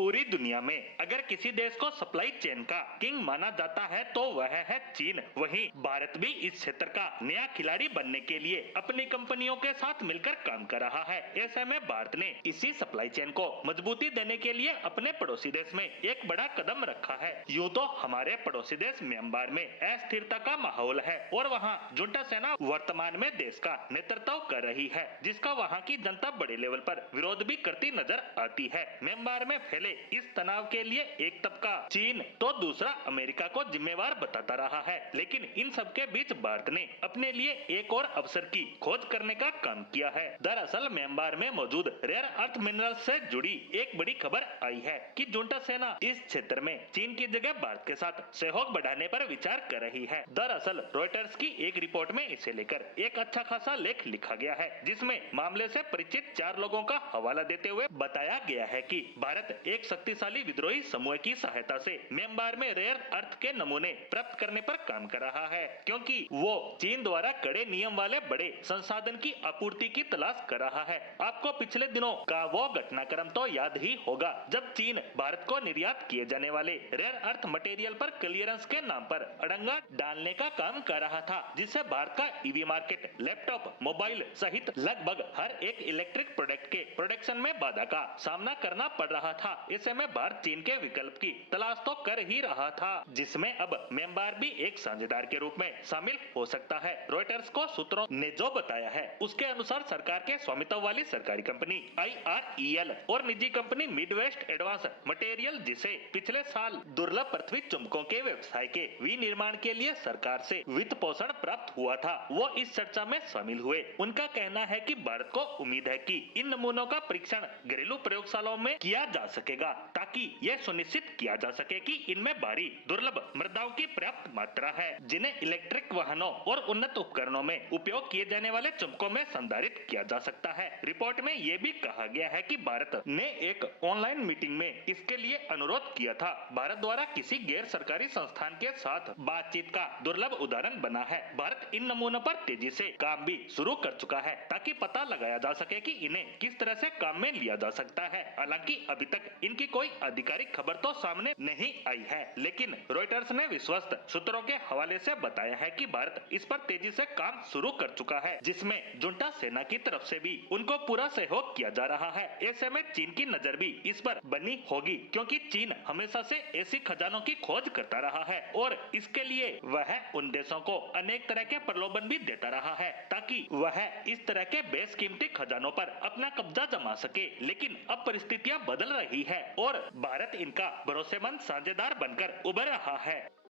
पूरी दुनिया में अगर किसी देश को सप्लाई चेन का किंग माना जाता है तो वह है चीन। वहीं भारत भी इस क्षेत्र का नया खिलाड़ी बनने के लिए अपनी कंपनियों के साथ मिलकर काम कर रहा है। ऐसे में भारत ने इसी सप्लाई चेन को मजबूती देने के लिए अपने पड़ोसी देश में एक बड़ा कदम रखा है। यूँ तो हमारे पड़ोसी देश म्यांमार में अस्थिरता का माहौल है और वहाँ जुंटा सेना वर्तमान में देश का नेतृत्व कर रही है, जिसका वहाँ की जनता बड़े लेवल पर विरोध भी करती नजर आती है। म्यांमार में फैले इस तनाव के लिए एक तबका चीन तो दूसरा अमेरिका को जिम्मेवार बताता रहा है, लेकिन इन सब के बीच भारत ने अपने लिए एक और अवसर की खोज करने का काम किया है। दरअसल म्यांमार में मौजूद रेयर अर्थ मिनरल से जुड़ी एक बड़ी खबर आई है कि जुंटा सेना इस क्षेत्र में चीन की जगह भारत के साथ सहयोग बढ़ाने पर विचार कर रही है। दरअसल रॉयटर्स की एक रिपोर्ट में इसे लेकर एक अच्छा खासा लेख लिखा गया है, जिसमें मामले से परिचित 4 लोगों का हवाला देते हुए बताया गया है कि भारत एक शक्तिशाली विद्रोही समूह की सहायता से म्यांमार में रेयर अर्थ के नमूने प्राप्त करने पर काम कर रहा है, क्योंकि वो चीन द्वारा कड़े नियम वाले बड़े संसाधन की आपूर्ति की तलाश कर रहा है। आपको पिछले दिनों का वो घटनाक्रम तो याद ही होगा जब चीन भारत को निर्यात किए जाने वाले रेयर अर्थ मटेरियल पर क्लियरेंस के नाम पर अड़ंगा डालने का काम कर रहा था, जिससे भारत का ईवी मार्केट, लैपटॉप, मोबाइल सहित लगभग हर एक इलेक्ट्रिक प्रोडक्ट के प्रोडक्शन में बाधा का सामना करना पड़ रहा था। ऐसे में भारत चीन के विकल्प की तलाश तो कर ही रहा था, जिसमें अब म्यांमार भी एक साझेदार के रूप में शामिल हो सकता है। रॉयटर्स को सूत्रों ने जो बताया है उसके अनुसार सरकार के स्वामित्व वाली सरकारी कंपनी IREL और निजी कंपनी मिडवेस्ट एडवांस मटेरियल, जिसे पिछले साल दुर्लभ पृथ्वी चुंबकों के व्यवसाय के विनिर्माण के लिए सरकार से वित्त पोषण प्राप्त हुआ था, वो इस चर्चा में शामिल हुए। उनका कहना है कि भारत को उम्मीद है कि इन नमूनों का परीक्षण घरेलू प्रयोगशालाओं में किया जा सकेगा, ताकि यह सुनिश्चित किया जा सके कि इनमें भारी दुर्लभ मृदाओं की पर्याप्त मात्रा है, जिन्हें इलेक्ट्रिक वाहनों और उन्नत उपकरणों में उपयोग किए जाने वाले चुंबकों में संधारित किया जा सकता है। रिपोर्ट में यह भी कहा गया है कि भारत ने एक ऑनलाइन मीटिंग में इसके लिए अनुरोध किया था। भारत द्वारा किसी गैर सरकारी संस्थान के साथ बातचीत का दुर्लभ उदाहरण बना है। भारत इन नमूनों पर तेजी से काम भी शुरू कर चुका है, ताकि पता लगाया जा सके कि इन्हें किस तरह से काम में लिया जा सकता है। हालांकि अभी तक इनकी कोई आधिकारिक खबर तो सामने नहीं आई है, लेकिन रॉयटर्स ने विश्वस्त सूत्रों के हवाले से बताया है कि भारत इस पर तेजी से काम शुरू कर चुका है, जिसमें जुंटा सेना की तरफ से भी उनको पूरा सहयोग किया जा रहा है। ऐसे में चीन की नजर भी इस पर बनी होगी, क्योंकि चीन हमेशा से ऐसी खजानों की खोज करता रहा है और इसके लिए वह उन देशों को अनेक तरह के प्रलोभन भी देता रहा है, ताकि वह इस तरह के बेशकीमती खजानों पर अपना कब्जा जमा सके। लेकिन अब परिस्थितियां बदल रही है और भारत इनका भरोसेमंद साझेदार बनकर उभर रहा है।